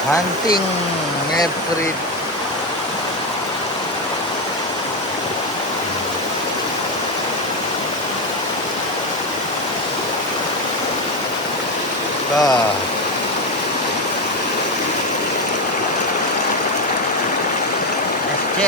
Hunting Maverick. Nah, SZ.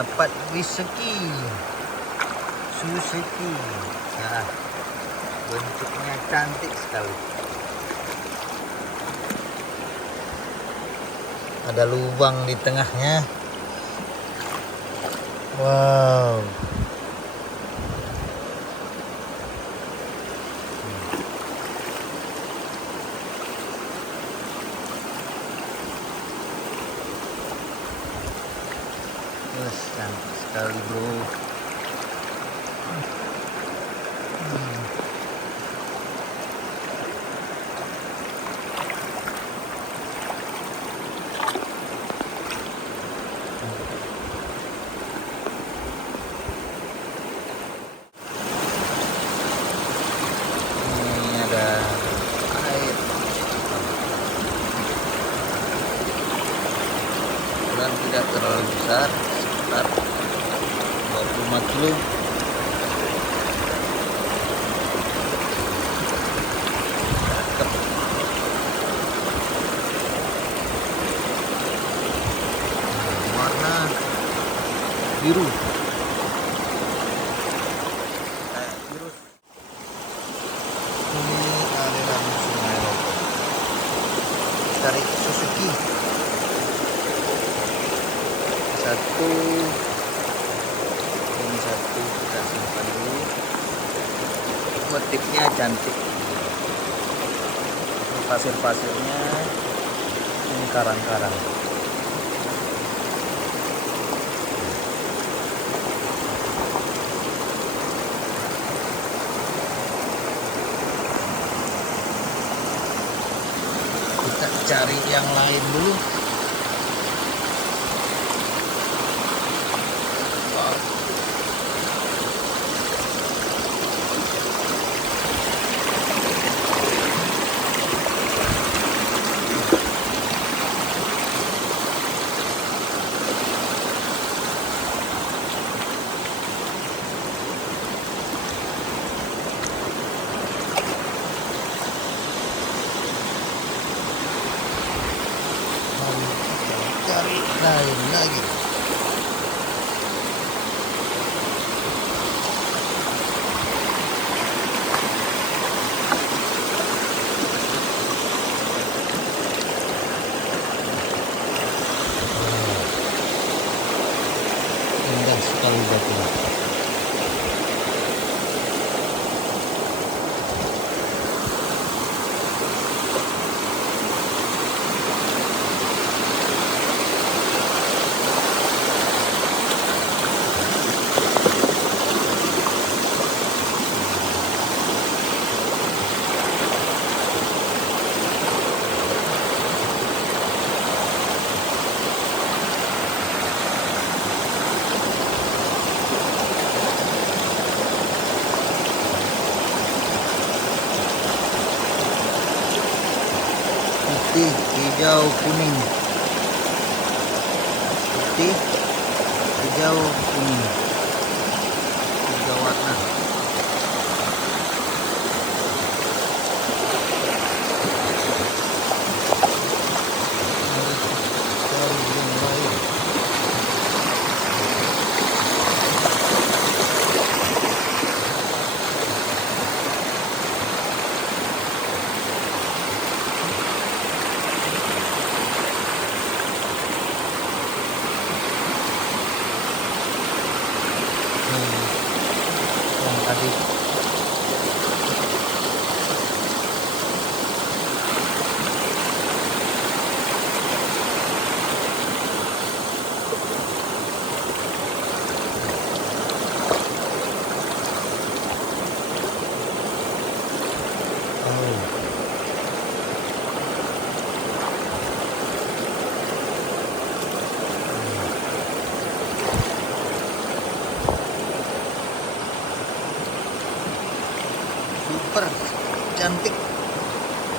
Dapat Suzuki. Nah, bentuknya cantik sekali. Ada lubang di tengahnya. Wow. Cantik sekali, bro. Ini ada air. Dan tidak terlalu besar, sekitar 25 kilo. Cakep. Warna biru. Biru. Ini aliran sungai Lopo. Cari Suzuki. Satu, ini satu kita simpan dulu. Motifnya cantik. Pasir-pasirnya, ini karang-karang. Kita cari yang lain dulu. Cari lain lagi. Indah sekali batunya. Putih, hijau, kuning. Putih, hijau, kuning. 3 warna. Cari yang lain. cantik. Super cantik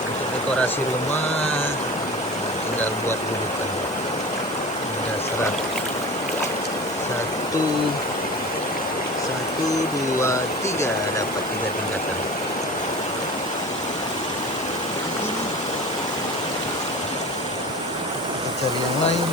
untuk dekorasi rumah, tinggal buat dudukan. Ada serat satu dua tiga, dapat 3 tingkatan. Kita cari yang lain.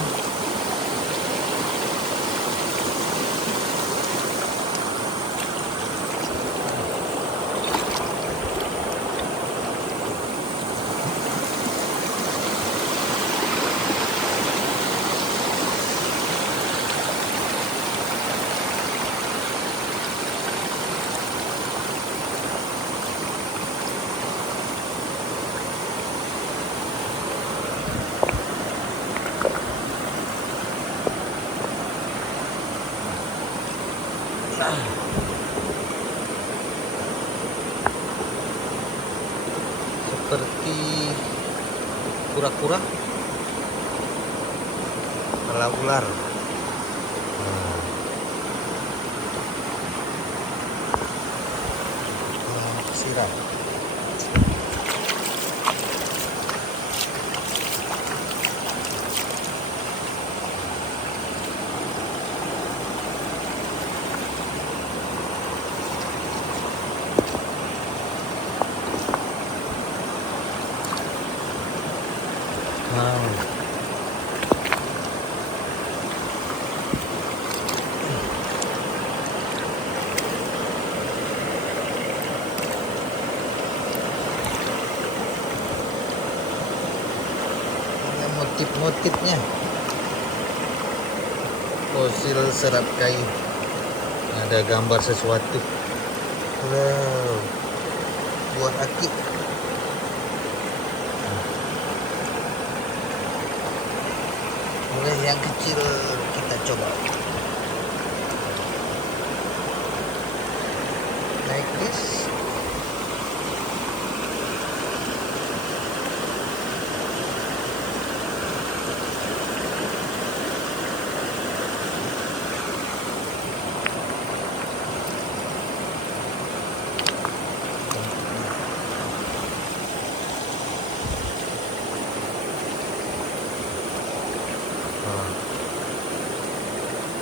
Seperti kura-kura, kepala ular. Siram. Wow. Ada motif-motifnya. Fosil serat kayu. Ada gambar sesuatu. Wow. Buat aki. Mulai yang kecil kita coba. Like this.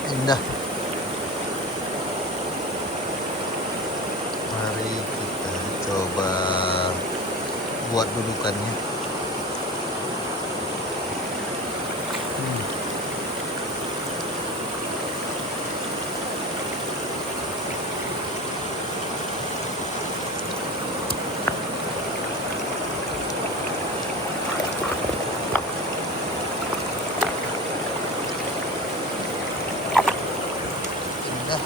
Indah. Mari kita coba buat dudukannya. Indah.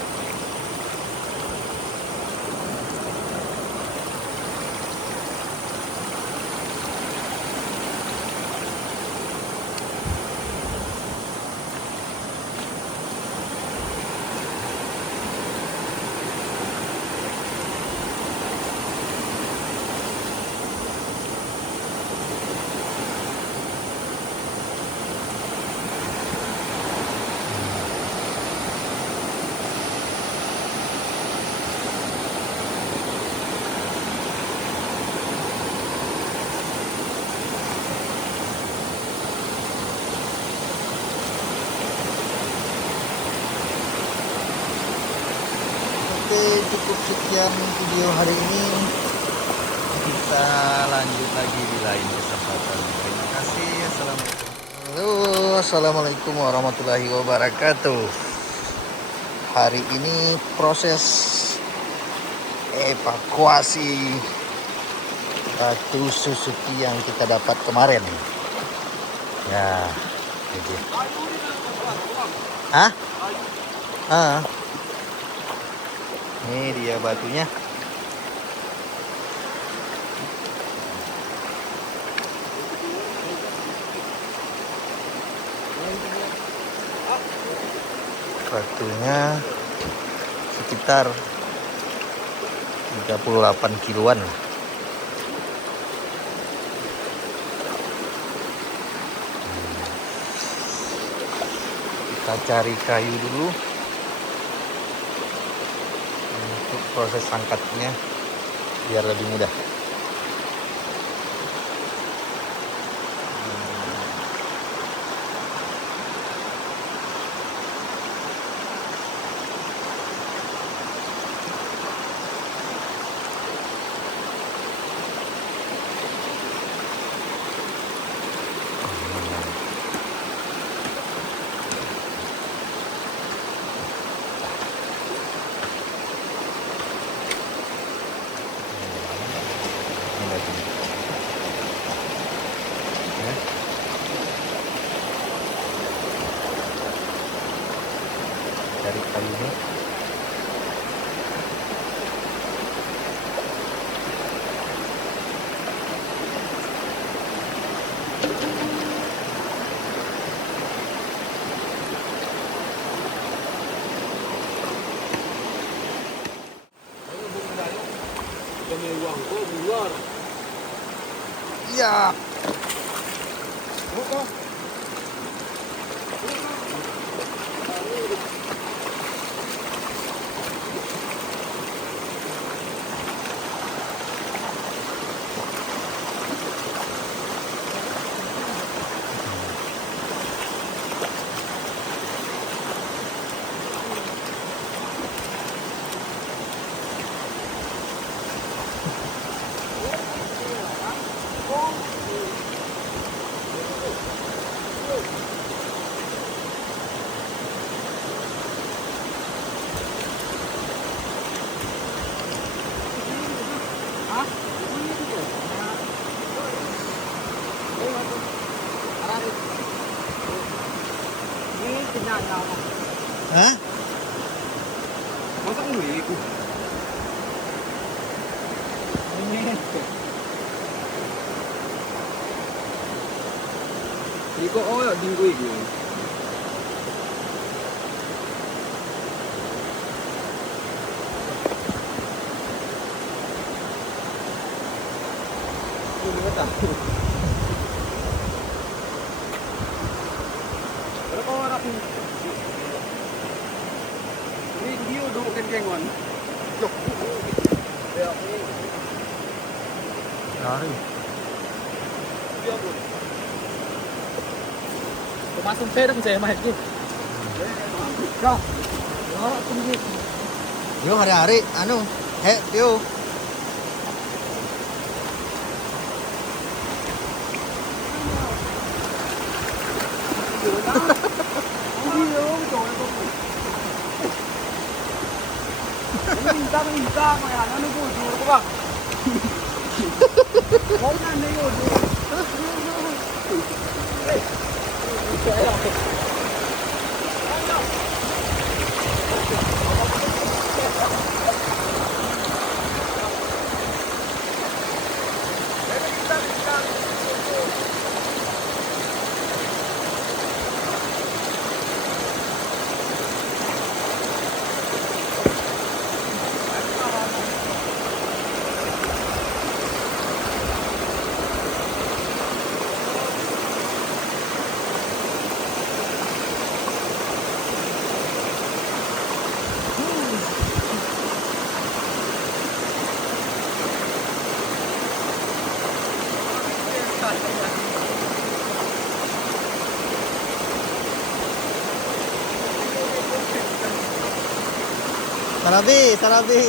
Oke, cukup sekian video hari ini. Kita lanjut lagi di lain kesempatan. Terima kasih. Assalamualaikum. Halo, assalamualaikum warahmatullahi wabarakatuh. Hari ini proses evakuasi batu Suzuki yang kita dapat kemarin. Ya, gitu. Hah? Ini dia batunya. Batunya sekitar 38 kiloan lah. Kita cari kayu dulu untuk proses angkatnya biar lebih mudah. Dari kayu ini. Iya. Hah? Masa uwi ko? Hindi ko oyo, dinggo ko. Hindi ba tayo? Pero kung harap mo, hindi o doon kengengon. Yok. Kaya ako yun. Lari. Hindi ako. Pumasok sa'yo kung sa'yo mahal ko. Ya. Ya, tumuli. Yo hari-hari anu, yo. Minta kaya ano po, duro ko ba? Huwag na na yun. Sarabi, sarabi.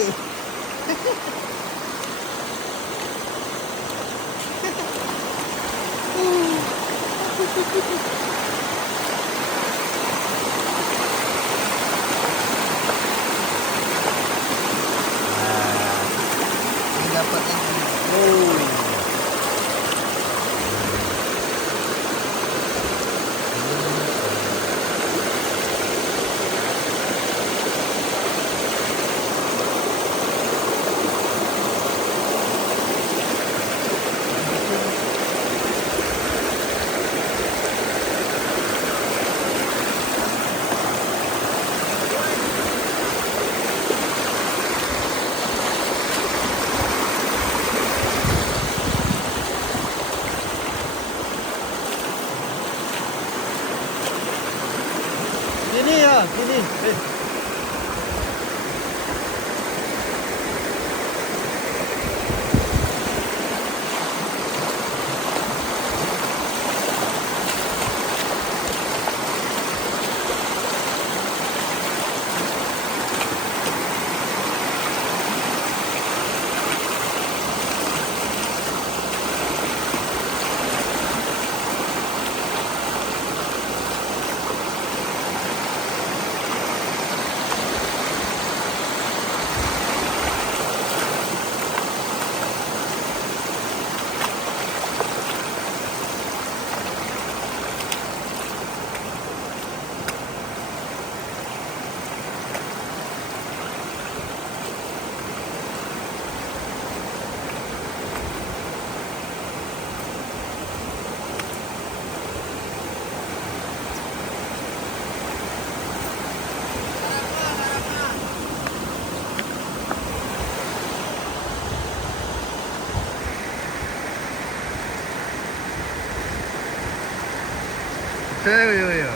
Ini dapat ini. Yo yo yo.